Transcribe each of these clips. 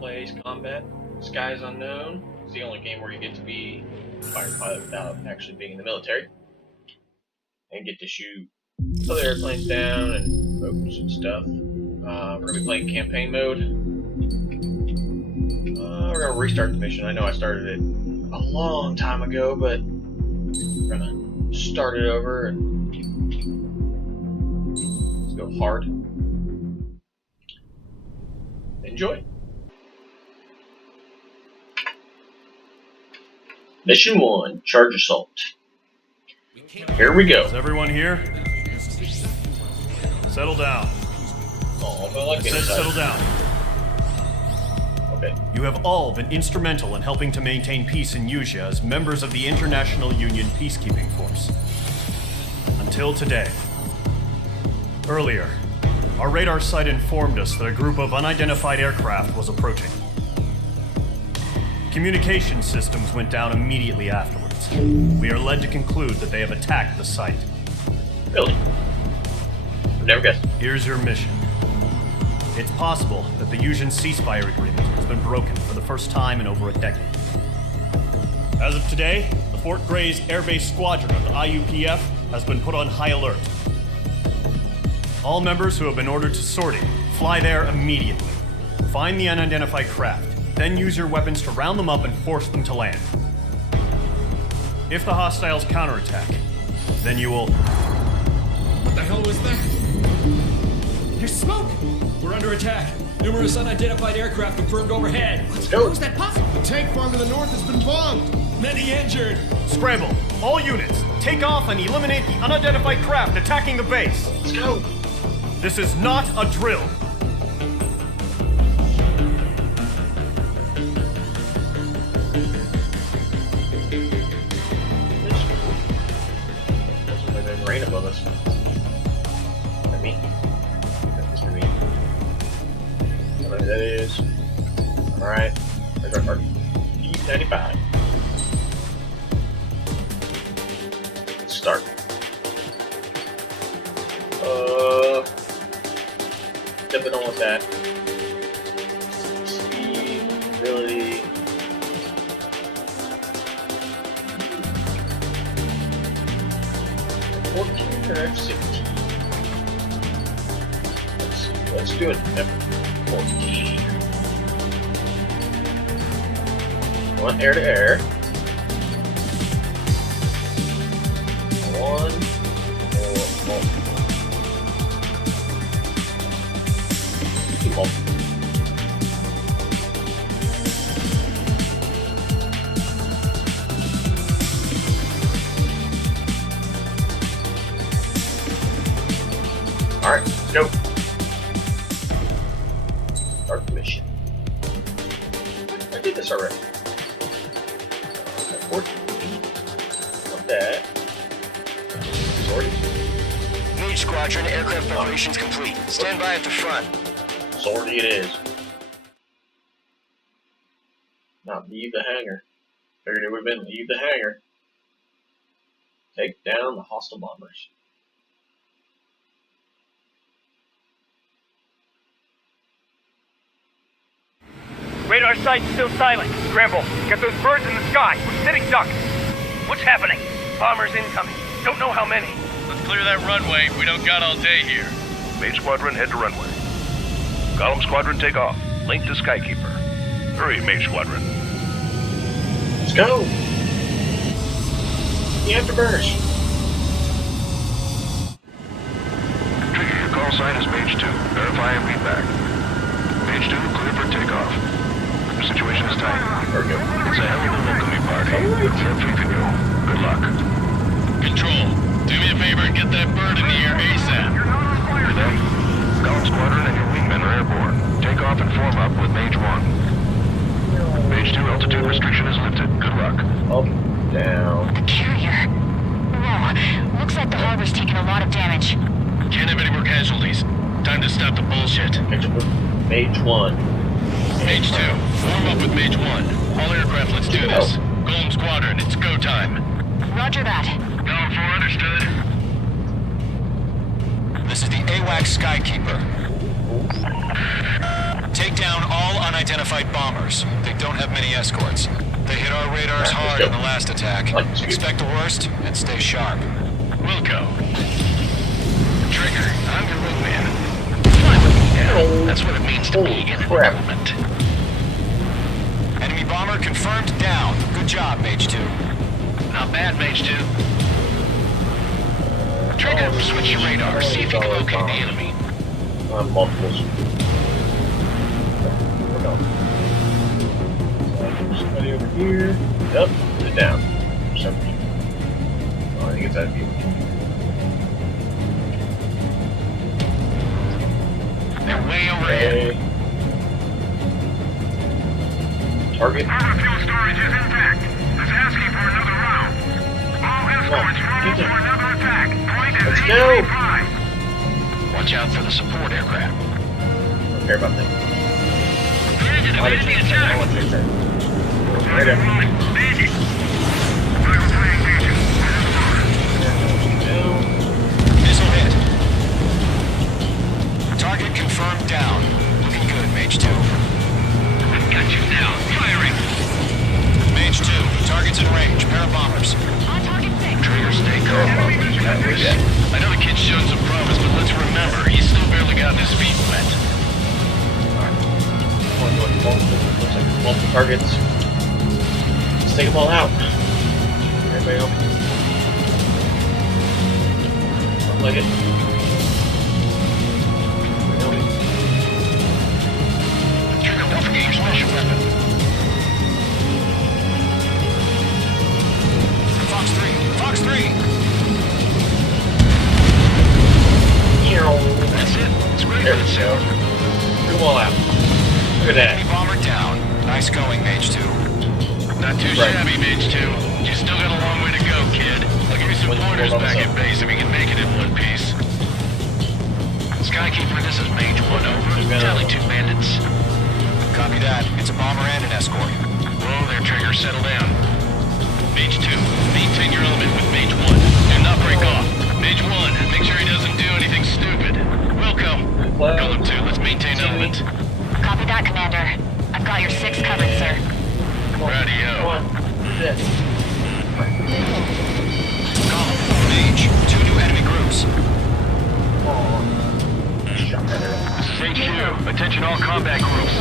plays combat. Skies Unknown. It's the only game where you get to be a fighter pilot without actually being in the military. And get to shoot other airplanes down and boats and stuff. We're going to be playing campaign mode. We're going to restart the mission. I know I started it a long time ago, but we're going to start it over and let's go hard. Enjoy. Mission 1, Charge Assault. Here we go. Is everyone here? Settle down. Oh, I like it. Settle down. Okay. You have all been instrumental in helping to maintain peace in Usea as members of the International Union Peacekeeping Force. Until today. Earlier, our radar site informed us that a group of unidentified aircraft was approaching. Communication systems went down immediately afterwards. We are led to conclude that they have attacked the site. Really? I've never guessed. Here's your mission. It's possible that the Usean ceasefire agreement has been broken for the first time in over a decade. As of today, the Fort Grays Air Base Squadron of the IUPF has been put on high alert. All members who have been ordered to sortie, fly there immediately. Find the unidentified craft, then use your weapons to round them up and force them to land. If the hostiles counterattack, then you will... What the hell was that? There's smoke! We're under attack. Numerous unidentified aircraft confirmed overhead. Let's go. How is that possible? The tank farm to the north has been bombed. Many injured. Scramble! All units, take off and eliminate the unidentified craft attacking the base! Let's go. This is not a drill! There's rain above us. I mean, that's for me. I don't know who that is. Alright, there's our E95. Let's start. Jumping on with that. Speed, ability. F14 or F16? Let's do it. F14. One air to air. One more. Two more. Alright, let's go. Start the mission. I did this already. 14. Want that. Sorry. Mage Squadron, aircraft preparations complete. Stand by at the front. Sorry it is. Not leave the hangar. Figured it would have been leave the hangar. Take down the hostile bombers. Radar site's still silent. Scramble. Get those birds in the sky. We're sitting ducks. What's happening? Bombers incoming. Don't know how many. Let's clear that runway. We don't got all day here. Mage Squadron, head to runway. Golem Squadron, take off. Link to Skykeeper. Hurry, Mage Squadron. Let's go! The afterburners. Trigger, your call sign is Mage 2. Verify and read back. Mage 2, clear for takeoff. The situation is tight. There we go. It's a hell of a welcoming party, but feel free to go. Good luck. Control, do me a favor and get that bird in the air ASAP. Hear that? Golem Squadron and your wingmen are airborne. Take off and form up with Mage 1. Mage 2, altitude restriction is lifted. Good luck. Up, down. The carrier. Whoa. Looks like the harbor's taken a lot of damage. Can't have any more casualties. Time to stop the bullshit. Mage 1. Mage 2, form up with Mage 1. All aircraft, let's do this. Golem Squadron, it's go time. Roger that. Golem 4, understood. This is the AWACS Skykeeper. Take down all unidentified bombers. They don't have many escorts. They hit our radars hard in the last attack. Expect the worst and stay sharp. Wilco. Trigger, I'm your wingman. Fly with me now. That's what it means to be in an element. Enemy bomber confirmed down. Good job, Mage 2. Not bad, Mage 2. Trigger, switch your radar. See if you can locate the enemy. Multiples. Somebody over here. Yep, put it down. For some reason. Oh, I think it's out of view. They're way overhead. Target. Our fuel storage is intact. It's asking for another round. All escorts roll for another attack. Point is Let's go. 885. Watch out for the support aircraft. Don't care about that. Engine I evaded the attack. want to turn. Right up. Stage it. Vital triangulation. Missile hit. Target confirmed down. Looking good, Mage 2. I've got you now. Firing. Mage 2, target's in range. Pair of bombers. On target 6. Trigger, stay calm. I know the kid's shown some promise, but let's remember, he's still barely gotten his feet wet. Looks like multiple targets. Let's take them all out. Everybody else. Something like it. Trigger, don't forget your special weapon. Fox 3, Fox 3. That's it. It's great There for we the go. sound. Put them all out. Look at that. Enemy bomber down. Nice going, Mage 2. Not too Right. shabby, Mage 2. You still got a long way to go, kid. I'll give you some What's the pointers roll back up? at base if you can make it in one piece. Skykeeper, this is Mage 1 over. Tally 2 bandits. Copy that. It's a bomber and an escort. Whoa there, Trigger. Settle down. Mage 2, maintain your element with Mage 1. Do not break off. Mage 1, make sure he doesn't do anything stupid. Wilco. Golem 2, let's maintain element. Copy that, Commander. I've got your 6 covered, sir. Radio. Mage, 2 new enemy groups. This is HQ. Attention all combat groups.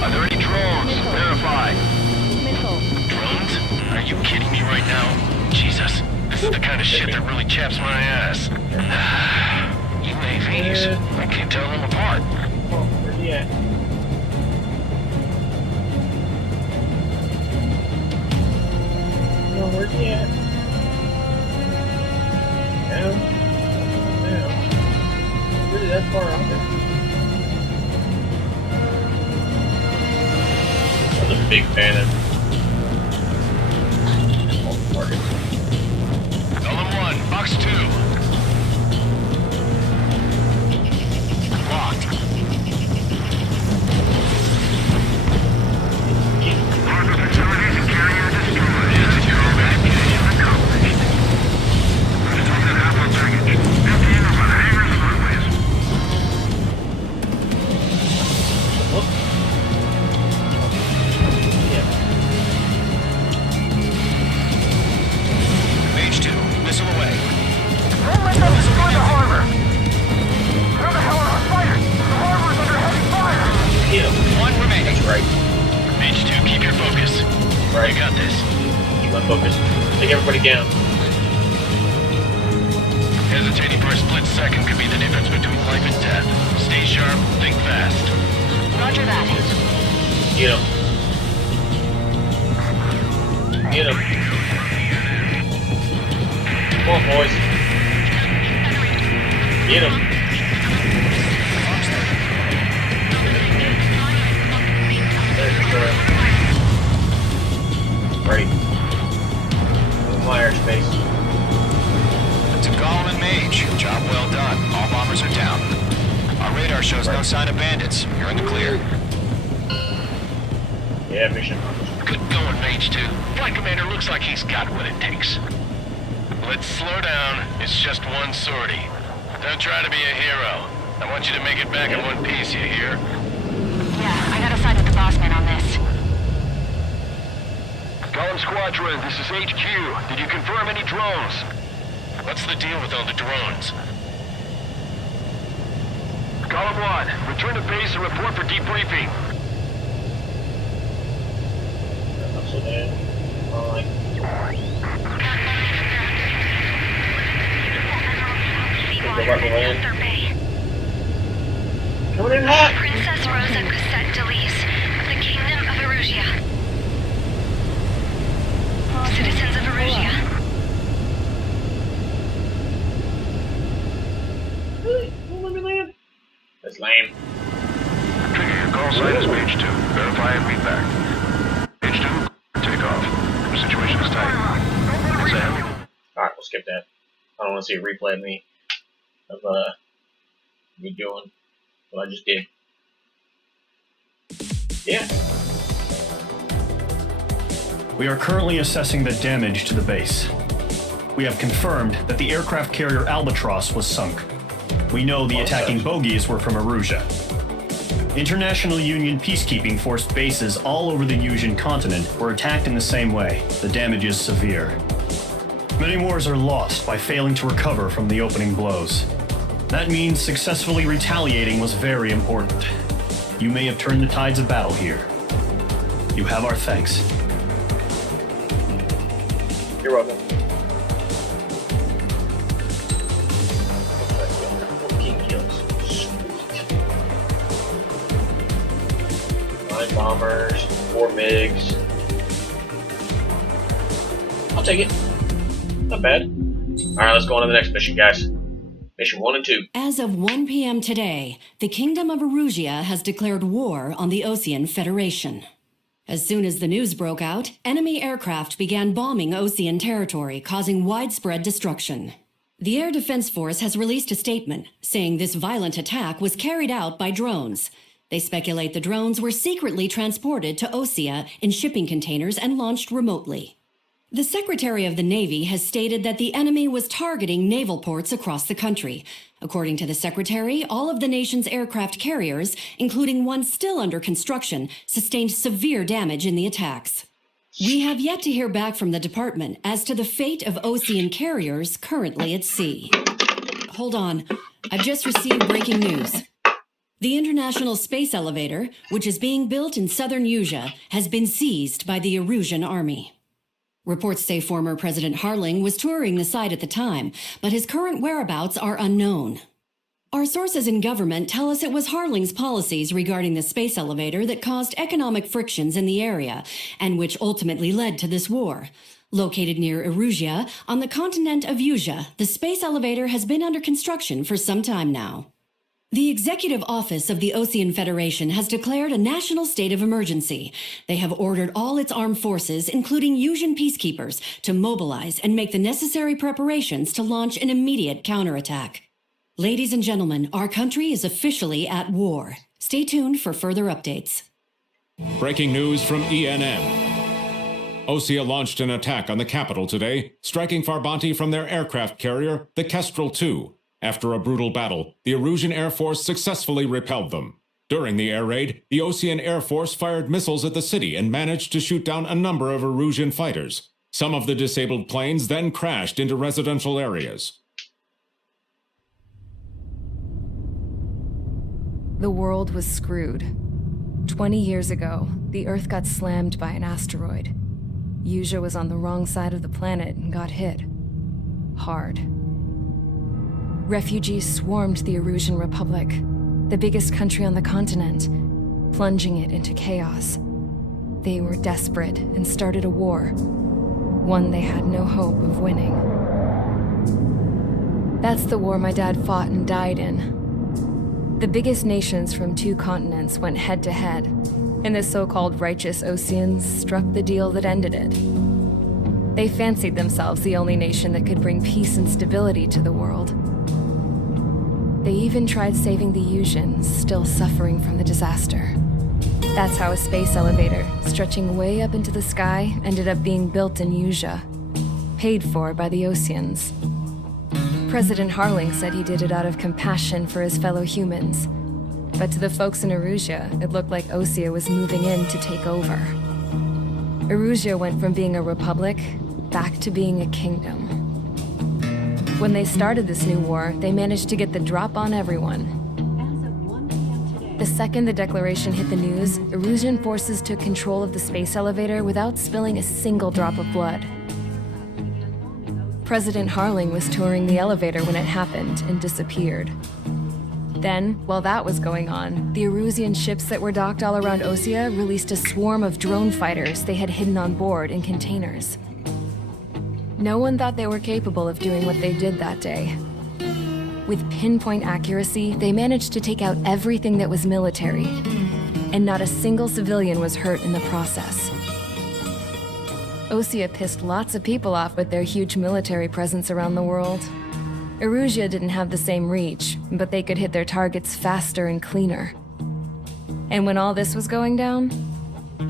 Are there any drones? Verify. Drones? Are you kidding me right now? Jesus. This is the kind of shit that really chaps my ass. UAVs. I can't tell them apart. Oh, where's he at? No, where's he at? Down. Down. Really that far out there? I was a big fan of targets. Golem 1, box 2. Locked. Harbor facilities and carrier destroyed. Evacuation accomplished. Protected Alpha package. Empty in on hangars and runways. Look. Yeah. Mage 2, missile away. Don't let them destroy the harbor! Where the hell are our fighters? The harbor's under heavy fire! Hit him. One remaining. That's right. Mage 2, keep your focus. Right. You got this. Keep on focus. Take everybody down. Hesitating for a split second could be the difference between life and death. Stay sharp, think fast. Roger that. Get him. Get him. Come on, boys. Get him. Right. My airspace. To Golem and Mage, job well done. All bombers are down. Our radar shows no sign of bandits. You're in the clear. Yeah, mission. Good going, Mage 2. Flight Commander looks like he's got what it takes. Let's slow down. It's just one sortie. Don't try to be a hero. I want you to make it back in one piece, you hear? Yeah, I gotta side with the boss man on this. Golem Squadron, this is HQ. Did you confirm any drones? What's the deal with all the drones? Golem 1, return to base and report for debriefing. So then, coming in hot! Princess Rosa Cassette Delise of the Kingdom of Erusia. Citizens of Erusia. Really? Won't let me land? That's lame. Trigger, your call sign is page 2. Verify and read back. Page 2, take off. The situation is tight. Sam? Alright, we'll skip that. I don't want to see a replay of me doing what I just did. Yeah. We are currently assessing the damage to the base. We have confirmed that the aircraft carrier Albatross was sunk. We know the attacking bogies were from Erusia. International Union peacekeeping force bases all over the Yusian continent were attacked in the same way. The damage is severe. Many wars are lost by failing to recover from the opening blows. That means successfully retaliating was very important. You may have turned the tides of battle here. You have our thanks. You're welcome. 14 kills. Sweet. 9 bombers, 4 MiGs. I'll take it. Not bad. Alright, let's go on to the next mission, guys. Mission 1 and 2. As of 1 p.m. today, the Kingdom of Erusia has declared war on the Osean Federation. As soon as the news broke out, enemy aircraft began bombing Osean territory, causing widespread destruction. The Air Defense Force has released a statement saying this violent attack was carried out by drones. They speculate the drones were secretly transported to Osea in shipping containers and launched remotely. The Secretary of the Navy has stated that the enemy was targeting naval ports across the country. According to the Secretary, all of the nation's aircraft carriers, including one still under construction, sustained severe damage in the attacks. We have yet to hear back from the department as to the fate of Osean carriers currently at sea. Hold on, I've just received breaking news. The International Space Elevator, which is being built in southern Yusia, has been seized by the Erusian army. Reports say former President Harling was touring the site at the time, but his current whereabouts are unknown. Our sources in government tell us it was Harling's policies regarding the space elevator that caused economic frictions in the area, and which ultimately led to this war. Located near Erusia, on the continent of Yusia, the space elevator has been under construction for some time now. The Executive Office of the Osean Federation has declared a national state of emergency. They have ordered all its armed forces, including Yusian peacekeepers, to mobilize and make the necessary preparations to launch an immediate counterattack. Ladies and gentlemen, our country is officially at war. Stay tuned for further updates. Breaking news from ENN. Osea launched an attack on the capital today, striking Farbanti from their aircraft carrier, the Kestrel II. After a brutal battle, the Erusian Air Force successfully repelled them. During the air raid, the Osean Air Force fired missiles at the city and managed to shoot down a number of Erusian fighters. Some of the disabled planes then crashed into residential areas. The world was screwed. 20 years ago, the Earth got slammed by an asteroid. Yusia was on the wrong side of the planet and got hit. Hard. Refugees swarmed the Erusian Republic, the biggest country on the continent, plunging it into chaos. They were desperate and started a war, one they had no hope of winning. That's the war my dad fought and died in. The biggest nations from 2 continents went head-to-head, and the so-called righteous Oseans struck the deal that ended it. They fancied themselves the only nation that could bring peace and stability to the world. They even tried saving the Yusians, still suffering from the disaster. That's how a space elevator, stretching way up into the sky, ended up being built in Yusia, paid for by the Oseans. President Harling said he did it out of compassion for his fellow humans. But to the folks in Erusia, it looked like Osea was moving in to take over. Erusia went from being a republic back to being a kingdom. When they started this new war, they managed to get the drop on everyone. The second the declaration hit the news, Erusian forces took control of the space elevator without spilling a single drop of blood. President Harling was touring the elevator when it happened and disappeared. Then, while that was going on, the Erusian ships that were docked all around Osea released a swarm of drone fighters they had hidden on board in containers. No one thought they were capable of doing what they did that day. With pinpoint accuracy, they managed to take out everything that was military, and not a single civilian was hurt in the process. Osea pissed lots of people off with their huge military presence around the world. Erusia didn't have the same reach, but they could hit their targets faster and cleaner. And when all this was going down,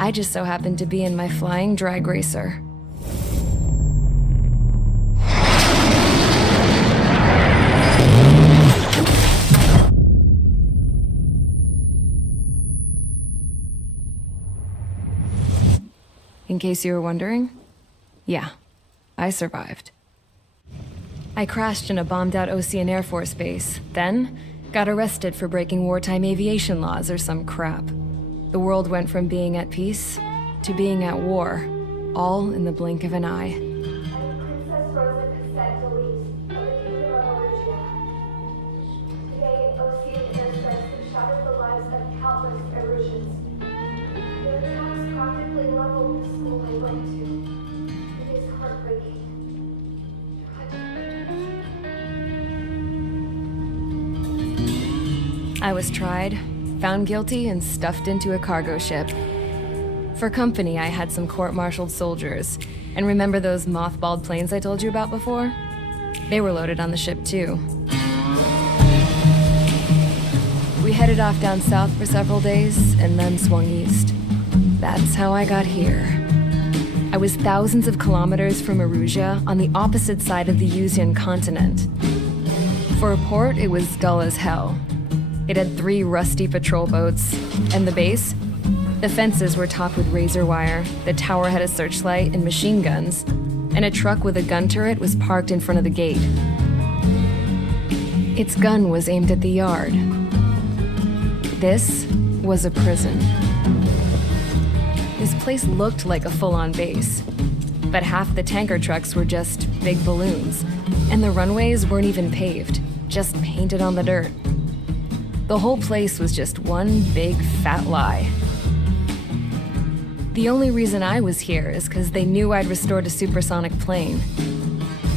I just so happened to be in my flying drag racer. In case you were wondering, yeah, I survived. I crashed in a bombed-out Osean Air Force base, then got arrested for breaking wartime aviation laws or some crap. The world went from being at peace to being at war, all in the blink of an eye. Princess Rosa Cassette Delise of the Kingdom of Erusia. Today, Osean airstrikes have shattered the lives of countless Erusians. Their attacks practically leveled the school I went to. It is heartbreaking. I was tried, found guilty, and stuffed into a cargo ship. For company, I had some court-martialed soldiers. And remember those mothballed planes I told you about before? They were loaded on the ship, too. We headed off down south for several days, and then swung east. That's how I got here. I was thousands of kilometers from Erusia, on the opposite side of the Yuzian continent. For a port, it was dull as hell. It had 3 rusty patrol boats, and the base? The fences were topped with razor wire, the tower had a searchlight and machine guns, and a truck with a gun turret was parked in front of the gate. Its gun was aimed at the yard. This was a prison. This place looked like a full-on base, but half the tanker trucks were just big balloons, and the runways weren't even paved, just painted on the dirt. The whole place was just one big fat lie. The only reason I was here is because they knew I'd restored a supersonic plane.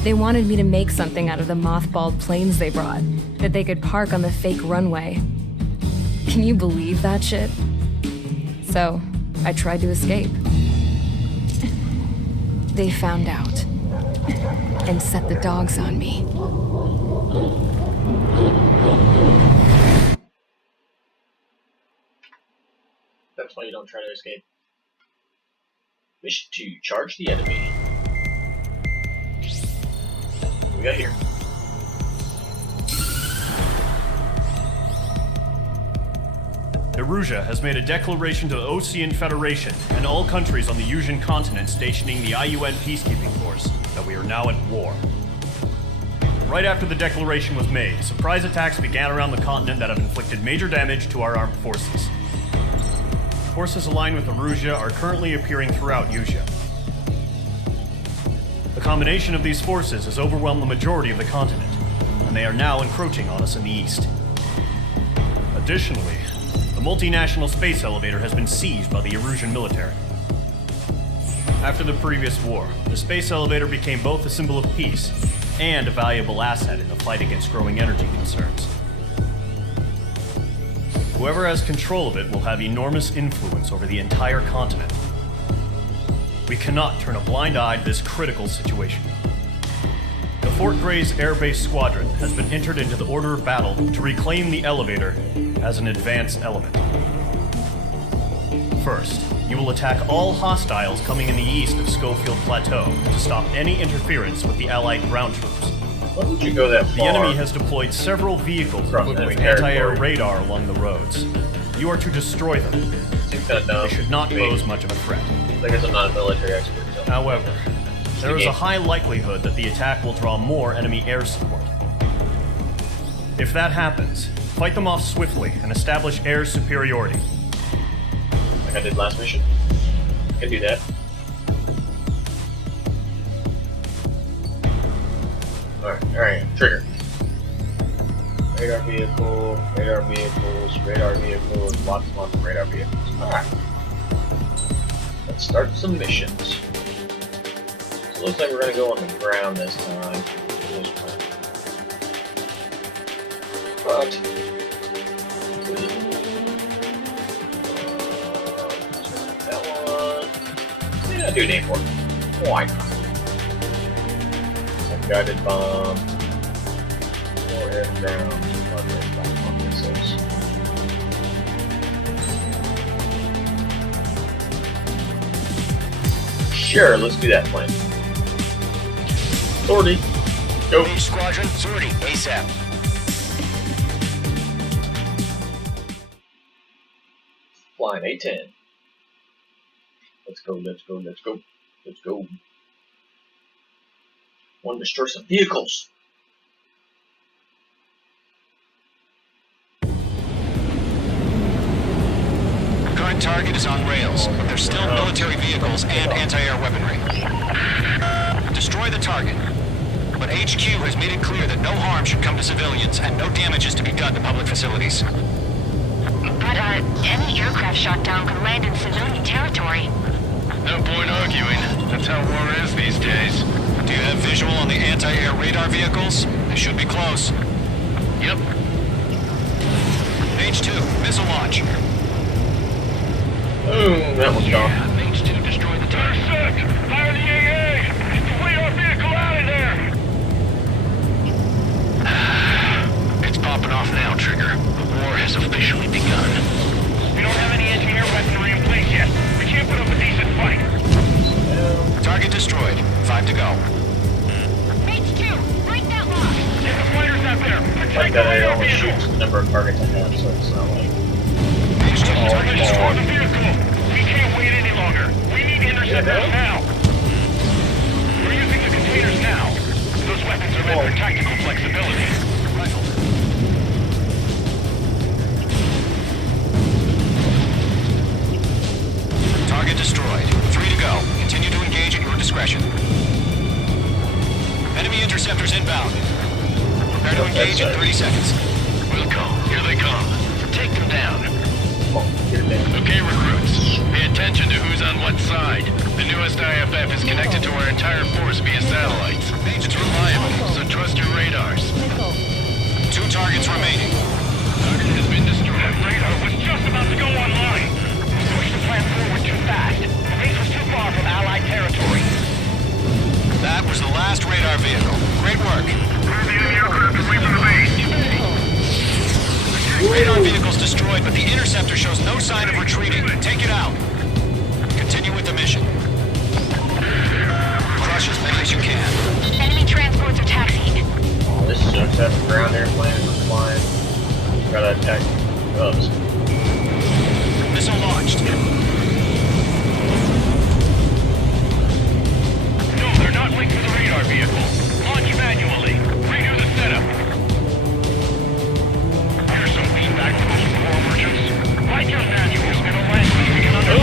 They wanted me to make something out of the mothballed planes they brought, that they could park on the fake runway. Can you believe that shit? So, I tried to escape. They found out, and set the dogs on me. That's why you don't try to escape. Mission 2, charge the enemy. What we got here? Erusia has made a declaration to the Osean Federation and all countries on the Yuzian continent stationing the IUN peacekeeping force that we are now at war. Right after the declaration was made, surprise attacks began around the continent that have inflicted major damage to our armed forces. Forces aligned with Erusia are currently appearing throughout Yusia. The combination of these forces has overwhelmed the majority of the continent, and they are now encroaching on us in the east. Additionally, the multinational space elevator has been seized by the Erusian military. After the previous war, the space elevator became both a symbol of peace and a valuable asset in the fight against growing energy concerns. Whoever has control of it will have enormous influence over the entire continent. We cannot turn a blind eye to this critical situation. The Fort Gray's Air Base Squadron has been entered into the order of battle to reclaim the elevator as an advance element. First, you will attack all hostiles coming in the east of Schofield Plateau to stop any interference with the Allied ground troops. Why would you go that far? The enemy has deployed several vehicles equipped with anti-air radar along the roads. You are to destroy them. Seems kind of dumb. They should not pose much of a threat. I guess I'm not a military expert, so. However, there is a high likelihood that the attack will draw more enemy air support. If that happens, fight them off swiftly and establish air superiority. Like I did last mission. I can do that. Alright, trigger. Radar vehicles, lots of radar vehicles. Alright. Let's start some missions. So it looks like we're gonna go on the ground this time. But that one. Yeah, do an A4. Why not? Guided bomb, more air ground, other platform missiles. Sure, let's do that plan. Sortie, go. Mage Squadron, sortie, ASAP. Flying A-10. Let's go. Want to destroy some vehicles. Current target is on rails, but there's still military vehicles and anti-air weaponry. Destroy the target. But HQ has made it clear that no harm should come to civilians and no damage is to be done to public facilities. But, any aircraft shot down could land in civilian territory. No point arguing. That's how war is these days. Do you have visual on the anti-air radar vehicles? They should be close. Yep. Mage 2, missile launch. Boom, that one's gone. Mage 2 destroy the target. Intercept! Fire the AA! Get the radar vehicle out of there! It's popping off now, Trigger. The war has officially begun. We don't have any anti-air weaponry in place yet. We can't put up a decent fight. Target destroyed. 5 to go. Mage 2, break that lock! Get the fighters out there! Like that, I only shoot the number of targets I have, so it's not like. Mage 2, target Destroy destroyed. the vehicle! We can't wait any longer. We need to intercept them now. We're using the containers now. Those weapons are meant for tactical flexibility. Rifle. Target destroyed. 3 to go. Continue to engage at your discretion. Enemy interceptors inbound. Prepare to engage in 30 seconds. We'll go. Here they come. Take them down. Come on, get it down. Okay, recruits. Pay attention to who's on what side. The newest IFF is connected to our entire force via satellites. It's reliable, so trust your radars. 2 targets remaining. Target has been destroyed. That radar was just about to go online. Switch the plan forward too fast. The base was too far from Allied territory. That was the last radar vehicle. Great work. Move the enemy aircraft away from the base. Radar vehicle's destroyed, but the interceptor shows no sign of retreating. Take it out. Continue with the mission. Crush as many as you can. Enemy transports are taxiing. Oh, this sucks. That's a ground airplane flying. Gotta attack Cubs. Missile launched. No, they're not linked to the radar vehicle. Launch manually. Redo the setup. Here's some feedback from those core merchants. Like your manuals, it'll land easy and under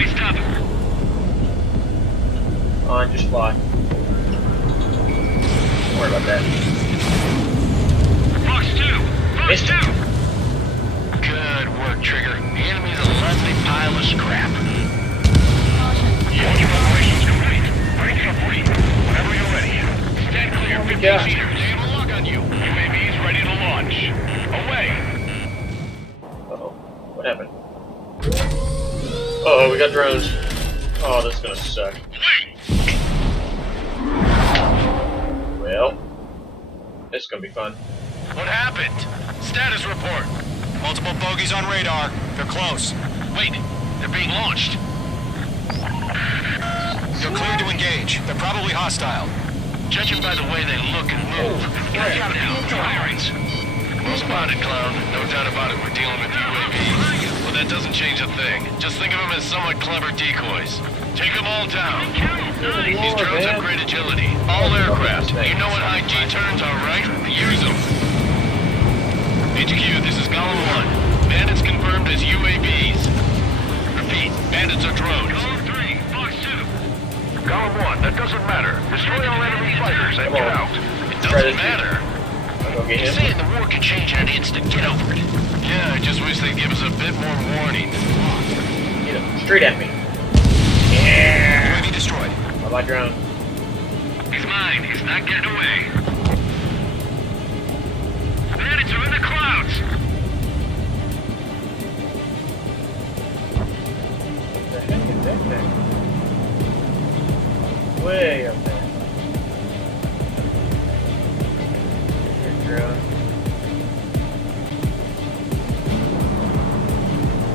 Spiced up. Come on, just fly. Don't worry about that. Fox 2! Fox 2! Good work, Trigger. The enemy's a lovely pile of scrap. Your operation's complete. Break it up, Reed. Whenever you're ready. Stand clear, 15 Yeah. seaters. They have a lock on you. UAV's ready to launch. Away! Uh-oh. What happened? Uh-oh, we got drones. Oh, this is gonna suck. Well, this is gonna be fun. What happened? Status report. Multiple bogies on radar. They're close. Wait, they're being launched. You're clear to engage. They're probably hostile. Judging by the way they look and move, get out now. Firings. Well spotted, clown. No doubt about it, we're dealing with UAVs. But that doesn't change a thing. Just think of them as somewhat clever decoys. Take them all down. These drones have great agility. All aircraft. You know what high G-turns are, right? Use them. HQ, this is Golem 1. Bandits confirmed as UAVs. Repeat, bandits are drones. Golem 3, Fox 2. Golem 1, that doesn't matter. Destroy all enemy fighters and get out. It doesn't matter. I'll go get You're him. saying the war could change in an instant. Get over it. Yeah, I just wish they'd give us a bit more warning. Get him. Straight at me. Yeah! UAV destroyed. Bye-bye, drone. He's mine. He's not getting away. Bandits are in the clouds. What the heck is that thing? Way up there. Here, drone.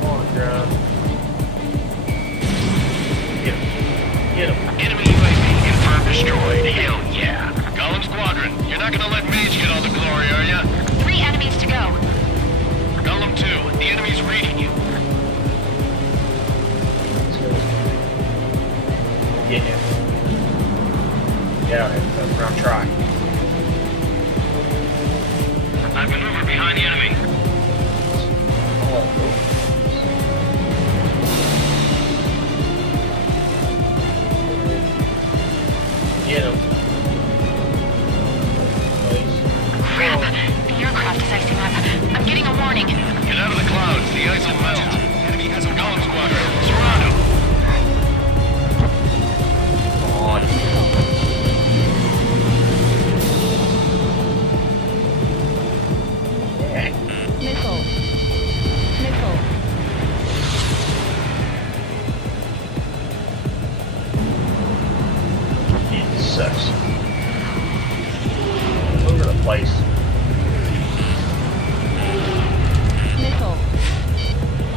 Come on, drone. Get him. Get him. Enemy UAV confirmed destroyed. Hell yeah. Golem Squadron, you're not gonna let Mage get all the glory, are ya? 3 enemies to go. Golem 2, the enemy's reading you. Let's go. Get him. Get out of here. That's what I'm trying. I've maneuvered behind the enemy. Oh. Get him. Crap. The aircraft is icing up. I'm getting a warning. Get out of the clouds, the ice will melt. Enemy has a Golem Squadron. Surround him. Come on. Yeah. Missile. Missile. It sucks. All over the place. Missile.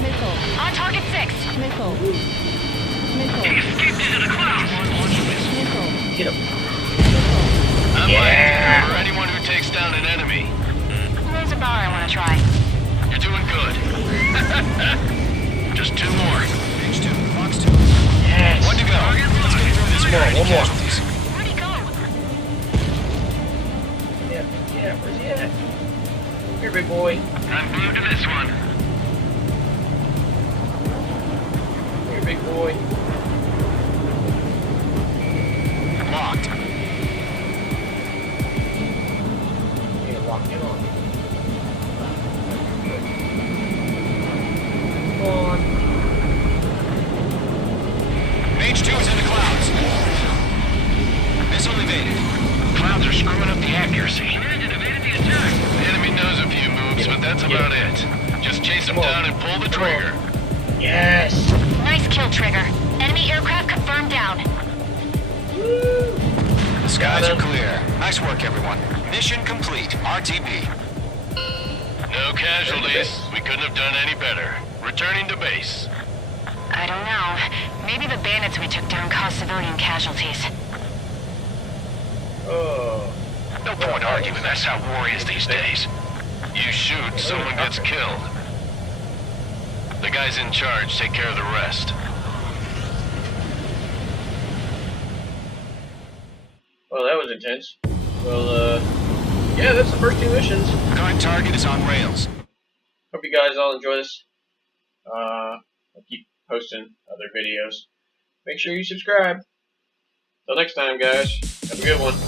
Missile. On target 6. Missile. He Missile. escaped into the clouds. Missile. Get him. I'm Yeah. ready for anyone who takes down an enemy. There's a bar I want to try. You're doing good. Just 2 more. H2, Fox 2. Yes. One to go. Let's get through this Come on, one more. casualties. Where'd he go? Yeah, yeah, where's he at? Here, big boy. I'm glued to this one. Here, big boy. Locked. Need to lock in on. Come on. Mage 2 is in the clouds. Missile evaded. Clouds are screwing up the accuracy. Bandit evaded the attack. The enemy knows a few moves, but that's about it. Just chase them Come on. down and pull the trigger. Yes. Nice kill, Trigger. Enemy aircraft confirmed down. The skies are clear. Nice work, everyone. Mission complete. RTB. No casualties. We couldn't have done any better. Returning to base. I don't know. Maybe the bandits we took down caused civilian casualties. Oh. No point arguing. That's how war is these days. You shoot, someone gets killed. The guys in charge take care of the rest. Well, that was intense. Well, yeah, that's the first 2 missions. Current target is on rails. Hope you guys all enjoy this. I'll keep posting other videos. Make sure you subscribe. Till next time, guys. Have a good one.